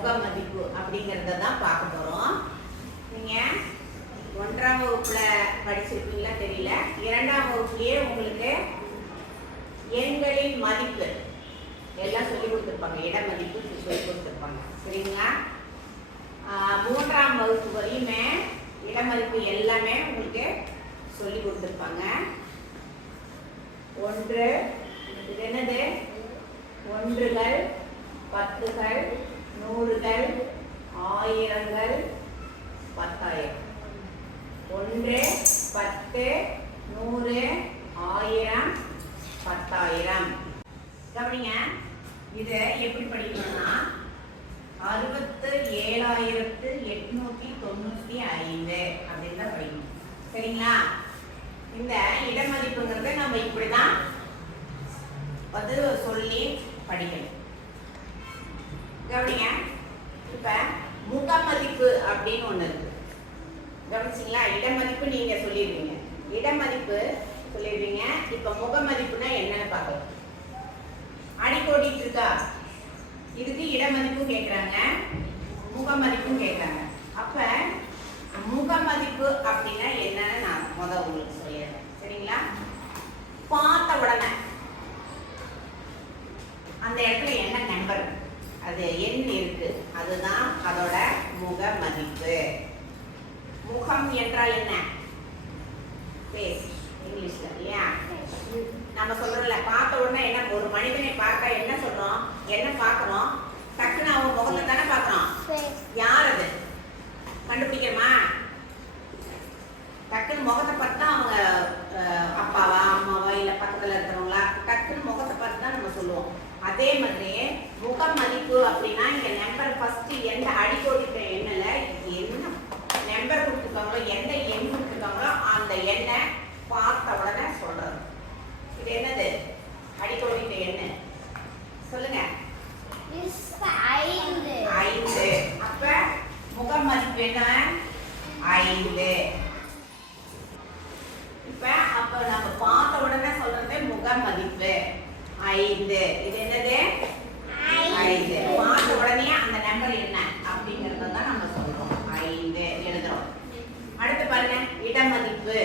முக மதிப்பு அப்படிங்கிறத தான் பார்க்க போகிறோம் நீங்கள் ஒன்றாம் வகுப்பில் படிச்சிருக்கீங்களா தெரியல. இரண்டாம் வகுப்புலேயே உங்களுக்கு எண்களின் மதிப்பு எல்லாம் சொல்லி கொடுத்துருப்பாங்க. இட மதிப்பு சொல்லி கொடுத்துருப்பாங்க. சரிங்களா? மூன்றாம் வகுப்பு வரையுமே இட மதிப்பு எல்லாமே உங்களுக்கு சொல்லி கொடுத்துருப்பாங்க. ஒன்று இது என்னது? ஒன்றுகள் பத்துகள் நூறுகள் ஆயிரங்கள் பத்தாயிரம். ஒன்று பத்து நூறு ஆயிரம் பத்தாயிரம். கவனிங்க இதை எப்படி படிக்கணும்னா அறுபத்து ஏழாயிரத்து எட்நூத்தி தொண்ணூத்தி ஐந்து அப்படின்னு தான் படிக்கணும். சரிங்களா? இந்த இடமதிப்புங்கிறத நம்ம இப்படிதான் வந்து சொல்லி படிக்கணும். கவனிங்க. இப்ப முகமதிப்பு அப்படின்னு ஒன்று இருக்கு. கவனிச்சிங்களா? இடமதிப்பு நீங்க சொல்லிடுவீங்க. இடமதிப்பு சொல்லிடுவீங்க. இப்ப முகமதிப்புனா என்னன்னு பார்க்கலாம். அடிக்கோடிட்டு இருக்கா? இதுக்கு இடமதிப்பும் கேட்குறாங்க முகமதிப்பும் கேட்குறாங்க அப்ப முகமதிப்பு அப்படின்னா என்னன்னு நான் முத உங்களுக்கு சொல்லிடுறேன். சரிங்களா? பார்த்த உடனே அந்த இடத்துல என்ன எண் இருக்கு. அதுதான் அதோட முக மதிப்பு. முகம் என்றால் என்ன? ஃபேஸ் இங்கிலீஷ்ல இல்லையா? நம்ம சொல்றோம்ல பார்த்த உடனே என்ன ஒரு மனிதனை பார்க்க என்ன சொல்றோம்? என்ன பார்க்கறோம் டக்குன்னு அவன் முகத்தை தானே பார்க்கறோம் யார் அது கண்டுபிடிக்கிறோமா டக்குன்னு முகத்தை பார்த்து தான் அவங்க அஹ், அப்பாவா அம்மாவா இல்லை பக்கத்தில் இருக்கிறவங்களா டக்குன்னு முகத்தை பார்த்து தான் நம்ம சொல்லுவோம் அதே மாதிரி முக மதிப்பு அப்படின்னா இங்க நம்பர் ஃபர்ஸ்ட் எந்த அடிக்கோடிட்ட எண்ணில் என்ன நம்பர் கொடுத்துருக்காங்களோ எந்த எண் கொடுத்துருக்காங்களோ அந்த எண்ணை பார்த்த உடனே சொல்றது இது என்னது எண்ணு சொல்லுங்க. ஐந்து. அப்ப முக மதிப்பு என்ன? ஐந்து இப்ப அப்ப நம்ம பார்த்த உடனே சொல்றது முக மதிப்பு ஐந்து இது என்னது ஐந்து பார்த்த உடனே அந்த நம்பர் என்ன அப்படிங்கறத தான் நம்ம சொல்றோம் ஐந்து எழுதுறோம் அடுத்து பாருங்க இடமதிப்பு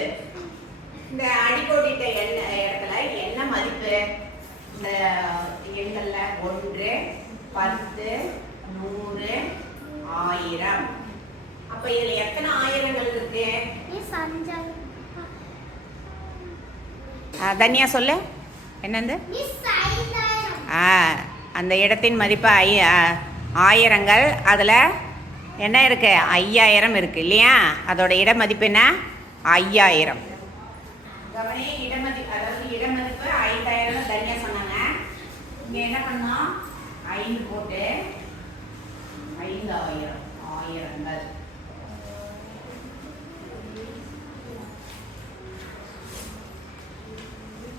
இந்த அடிக்கோடிட்ட எண்ண இடத்துல என்ன மதிப்பு இந்த எண்கள்ல ஒன்று பத்து நூறு ஆயிரம் அப்ப இதுல எத்தனை ஆயிரங்கள் இருக்கு? தனியா சொல்லு. என்னது? அந்த இடத்தின் மதிப்பு ஐ ஆயிரங்கள். அதில் என்ன இருக்கு? ஐயாயிரம் இருக்கு இல்லையா? அதோட இட மதிப்பு என்ன? ஐயாயிரம். கவனி இடமதி அதாவது இடமதிப்பு ஐந்தாயிரம் தனியாக சொன்னாங்க. இங்கே என்ன பண்ணோம்? ஐந்து போட்டு ஐந்தாயிரம். ஆயிரங்கள்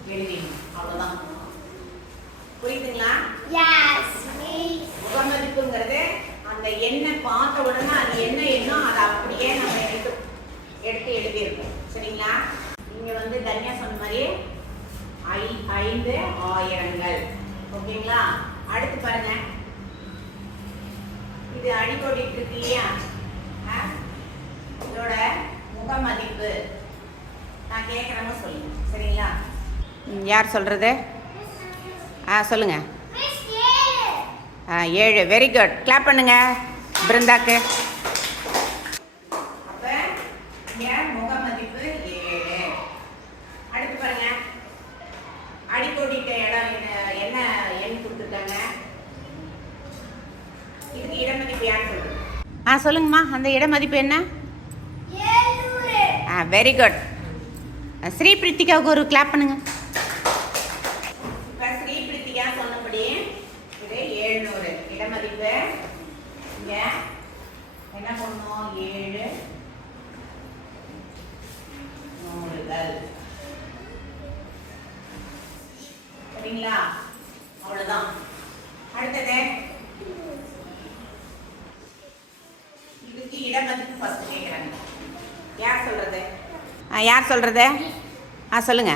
எழுதிடணும் அவ்வளோதான் புரியுதுங்களா? முகமதிப்புங்கிறது அந்த எண்ணை பார்த்த உடனே அது என்ன எண்ணோ அதை அப்படியே நம்ம எடுத்து எடுத்து எழுதியிருக்கோம். சரிங்களா? இங்க வந்து தன்யா சொன்ன மாதிரி ஐ ஐந்து ஆயிரங்கள். ஓகேங்களா? அடுத்து பாருங்க. இது அடிக்கோடிட்டு இருக்கு இல்லையா? இதோட முகமதிப்பு. நான் கேட்குறவங்க சொல்லுங்க சரிங்களா? யார் சொல்றது? ஆ சொல்லுங்க. ஆ ஏழு. வெரி குட் கிளாப் பண்ணுங்க. பிருந்தாக்கு அப்ப இங்க முக மதிப்பு ஏழு அடுத்து பாருங்க அடிக்கோடிட்ட இடம் என்ன- என்ன எண் கொடுத்துருக்காங்க இதுக்கு யார் ஆ சொல்லுங்கம்மா. அந்த இட மதிப்பு என்ன ஆ வெரி குட் ஸ்ரீ பிரித்திகாவுக்கு ஒரு கிளாப் பண்ணுங்க. இப்ப ஸ்ரீ பிரித்திகா சொன்னபடி இது ஏழ்நூறு இடமதிப்பு. இங்க என்ன பண்ணோம் ஏழு. நூறுகள் சரிங்களா அவ்வளவுதான் அடுத்தது இதுக்கு இடமதிப்பு ஃபர்ஸ்ட் கேட்குறாங்க யார் சொல்றது? ஆ யார் சொல்றது? ஆ சொல்லுங்க.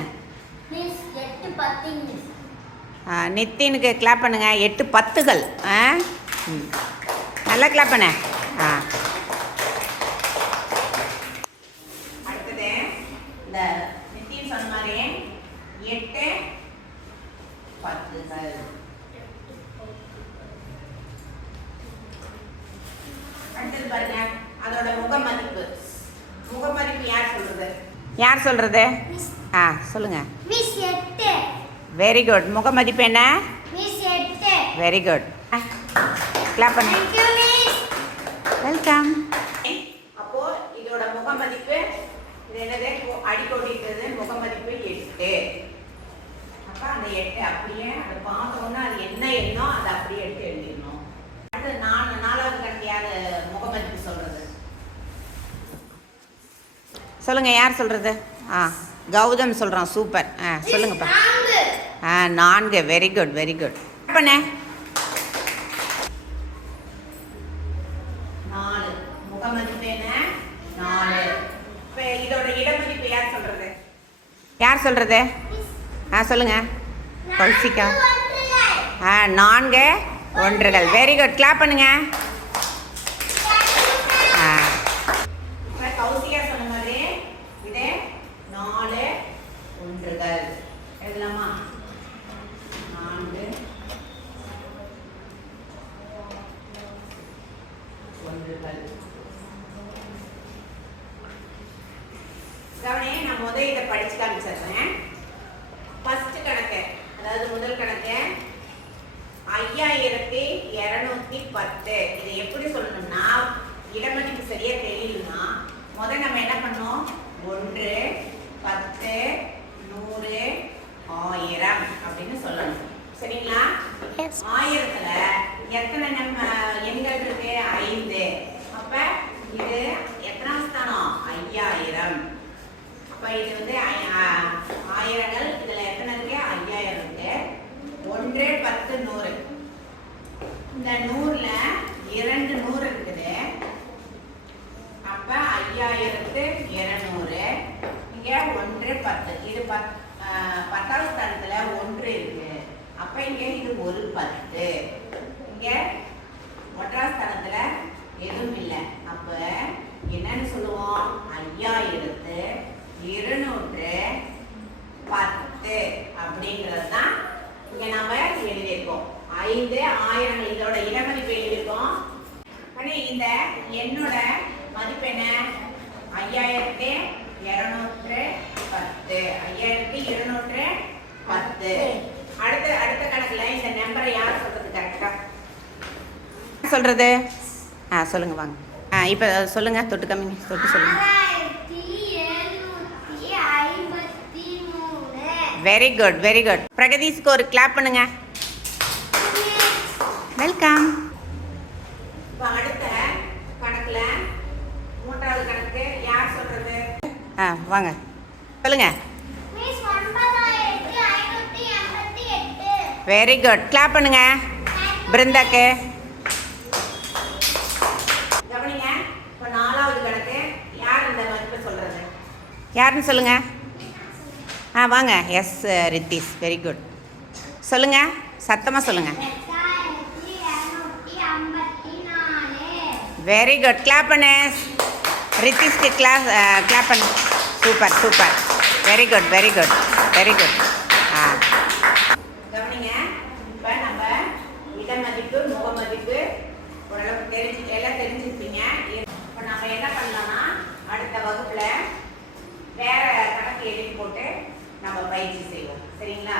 ஆ, நித்தினுக்கு கிளாப் பண்ணுங்க. எட்டு பத்துகள். ஆ? ம். நல்லா கிளாப் பண்ண. ஆ அடுத்தது இந்த நித்தியம் சொன்ன மாதிரி எட்டு பத்துகள் அடுத்தது பாருங்க அதோட முக மதிப்பு முக மதிப்பு யார் சொல்றது யார் சொல்றது? ஆ சொல்லுங்க. மிஸ் எட்டு. வெரி குட் முக மதிப்பு என்ன? வெரி குட் கிளாப் பண்ணு தேங்க்யூ மிஸ் வெல்கம் அப்போ இதோட முக மதிப்பு இது என்னது? அடிக்கோடிட்டது முக மதிப்பு எட்டு. அப்ப அந்த எட்டு அப்படியே அதை பார்த்த உடனே அது என்ன எண்ணம் அதை அப்படியே எடுத்து எழுதிடணும் அடுத்து நான் நாலாவது கட்டியாவது முக மதிப்பு சொல்றது சொல்லுங்க யார் சொல்றது? ஆ கௌதம் சொல்றான் சூப்பர். ஆ சொல்லுங்கப்பா. ஆ நான்கு. வெரி குட் வெரி குட் பண்ண நாலு. முகமதிப்பு என்ன? நாலு. இப்போ இதோட இடமதிப்பு யார் சொல்றது? யார் சொல்றது? ஆ சொல்லுங்க. கௌசிகா நான்கு ஒன்றுகள். ஆ நான்கு. ஒன்றுகள். வெரி குட் கிளாப் பண்ணுங்க ஆ இப்ப கௌசிகா சொன்ன மாதிரி இது நாலு ஒன்றுகள் எழுதலாமா நான்கு ஒன்றுகள் முதல் இதை படிச்சு காமிச்சிடுறேன். ஃபர்ஸ்ட் கணக்கு அதாவது முதல் கணக்கு ஐயாயிரத்தி இரநூத்தி பத்து. இதை எப்படி சொல்லணும்னா இடமதிப்பு சரியா தெரியலனா முதல் நம்ம என்ன பண்ணோம்? ஒன்று பத்து நூறு ஆயிரம் அப்படின்னு சொல்லணும். சரிங்களா. ஆயிரத்துல எத்தனை நம்ம எண்கள் இருக்கு? ஐந்து. அப்ப இது எத்தனாம் ஸ்தானம்? ஐயாயிரம். அப்போ இது வந்து ஆயிரம். ஆ- ஆயிரங்கள் எத்தனை இருக்கு? ஐயாயிரம் இருக்கு. ஒன்று பத்து நூறு. இந்த நூறில் இரண்டு நூறு இருக்குது. அப்போ ஐயாயிரத்து இரநூறு. இங்கே ஒன்று பத்து. இது பத் பத்தாவது ஸ்தானத்தில் ஒன்று இருக்கு. அப்போ இங்கே இது ஒரு பத்து. இங்கே ஒன்றாவது ஸ்தானத்தில் எதுவும் இல்லை. அப்போ என்னன்னு சொல்லுவோம்? ஐயாயிரத்து இருநூற்று பத்து அப்படிங்கிறது தான் இங்க நம்ம எழுதியிருக்கோம். ஐந்து ஆயிரம் இதோட இடமதிப்பு எழுதியிருக்கோம் இந்த என்னோட மதிப்பு என்ன? ஐயாயிரத்தி இருநூற்று பத்து. ஐயாயிரத்தி இருநூற்று பத்து. அடுத்த அடுத்த கணக்குல இந்த நம்பரை யார் சொல்றது கரெக்டா சொல்றது? ஆ சொல்லுங்க வாங்க. ஆ இப்போ சொல்லுங்க தொட்டு கம்மிங்க தொட்டு சொல்லுங்க. வெரி குட் வெரி குட் பிரகதீஷ்க்கு ஒரு கிளாப் பண்ணுங்க. வெல்கம் இப்போ அடுத்த கணக்குல மூன்றாவது கணக்கு யார் சொல்றது? ஆ வாங்க. சொல்லுங்க. வெரி குட் கிளாப் பண்ணுங்க. பிருந்தாக்கு. கவனிங்க இப்போ நாலாவது கணக்கு யார் இந்த மதிப்பை சொல்றது? யாருன்னு சொல்லுங்க. ஆ வாங்க. எஸ் ரித்திஸ் வெரி குட் சொல்லுங்கள் சத்தமாக சொல்லுங்கள் வெரி குட் கிளாப் பண்ணு. ரித்திஷ்க்கு கிளாஸ் கிளாப் பண்ணு. Super super very good very good very good ஆ. கவனிங்க. இப்போ நம்ம இடமதிப்பு முகமதிப்பு ஓரளவுக்கு தெரிஞ்சு எல்லாம் தெரிஞ்சிருப்பீங்க. இப்போ நம்ம என்ன பண்ணலாம்னா அடுத்த வகுப்பில் வேறு கணக்கு எழுதி போட்டு நம்ம பயிற்சி செய்வோம். சரிங்களா?